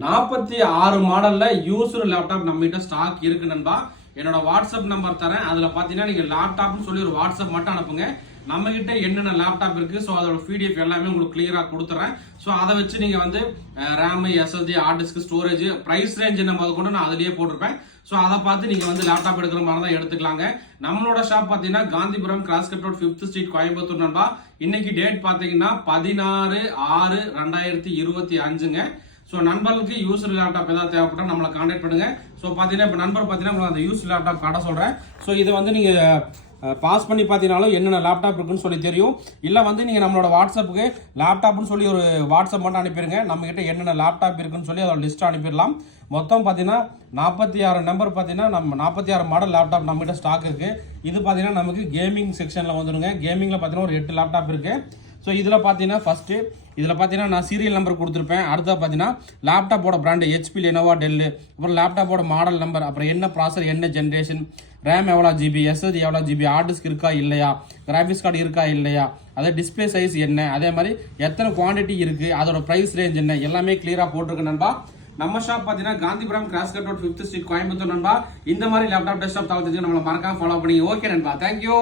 46 மாடல்ல used laptop நம்ம கிட்ட ஸ்டாக் இருக்கு நண்பா. என்னோட வாட்ஸ்அப் நம்பர் தரேன். அதுல பாத்தீங்கன்னா நீங்க லேப்டாப்னு சொல்லி ஒரு வாட்ஸ்அப் மட்டும் அனுப்புங்க. நம்ம கிட்ட என்னென்ன லேப்டாப் இருக்கு, ஸோ அதோட பிடிஎஃப் எல்லாமே உங்களுக்கு கிளியரா கொடுத்துறேன். ஸோ அதை வச்சு நீங்க வந்து RAM, SSD, hard disk, storage, price range நம்ம கொண்டு நான் அதிலேயே போட்டிருப்பேன். ஸோ அதை பார்த்து நீங்க வந்து லேப்டாப் எடுக்கிற மாதிரி தான் எடுத்துக்கலாங்க. நம்மளோட ஷாப் பாத்தீங்கன்னா Gandhipuram cross cut road 5th street Coimbatore நண்பா. இன்னைக்கு டேட் பாத்தீங்கன்னா 16/6/2025ங்க. ஸோ நண்பர்களுக்கு யூஸ்டு லேப்டாப் ஏதாவது தேவைப்பட்டா நம்மளை கான்டாக்ட் பண்ணுங்க. ஸோ பாத்தீங்கன்னா இப்போ நண்பர் பாத்தீங்கன்னா உங்களுக்கு அந்த யூஸ்டு லேப்டாப் காட்ட சொல்றேன். ஸோ இது வந்து நீங்க பாஸ் பண்ணி பார்த்தீங்கனாலும் என்னென்ன லேப்டாப் இருக்குன்னு சொல்லி தெரியும். இல்லை வந்து நீங்கள் நம்மளோட வாட்ஸ்அப்புக்கு லேப்டாப்னு சொல்லி ஒரு வாட்ஸ்அப் மட்டும் அனுப்பிடுங்க. நம்ம கிட்ட என்னென்ன லேப்டாப் இருக்குன்னு சொல்லி அதோட லிஸ்ட் அனுப்பிடலாம். மொத்தம் பார்த்தீங்கன்னா 46 நம்பர் பார்த்தீங்கன்னா நம்ம 46 மாடல் லேப்டாப் நம்ம கிட்ட ஸ்டாக் இருக்கு. இது பார்த்தீங்கன்னா நமக்கு கேமிங் செக்ஷனில் வந்துடுங்க. கேமிங்கில் பார்த்தீங்கன்னா ஒரு 8 லேப்டாப் இருக்கு. ஸோ இதில் பார்த்தீங்கன்னா ஃபர்ஸ்ட் இதில் பார்த்தீங்கன்னா நான் சீரியல் நம்பர் கொடுத்துருப்பேன். அடுத்தது பார்த்தீங்கன்னா லேப்டாப்போட பிராண்டு ஹெச்பி, லெனோவா, டெல்லு, அப்புறம் லேப்டாப்போட மாடல் நம்பர், அப்புறம் என்ன ப்ராசர், என்ன ஜென்ரேஷன், ரேம் எவ்வளோ ஜிபி, எஸ்எஸ்டி எவ்வளோ ஜிபி, ஹார்ட் டிஸ்க் இருக்கா இல்லையா, கிராஃபிக்ஸ் கார்டு இருக்கா இல்லையா, அதே டிஸ்பிளே சைஸ் என்ன, அதே மாதிரி எத்தனை குவான்டிட்டி இருக்கு, அதோட பிரைஸ் ரேஞ்ச் என்ன, எல்லாமே கிளியரா போட்டிருக்கு நண்பா. நம்ம ஷாப் பார்த்தீங்கன்னா Gandhipuram cross cut road 5th street Coimbatore நண்பா. இந்த மாதிரி லேப்டாப் டெஸ்க்டாப் தளத்துக்கு நம்மளை மறக்காம ஃபாலோ பண்ணி. ஓகே நண்பா, தேங்க்யூ.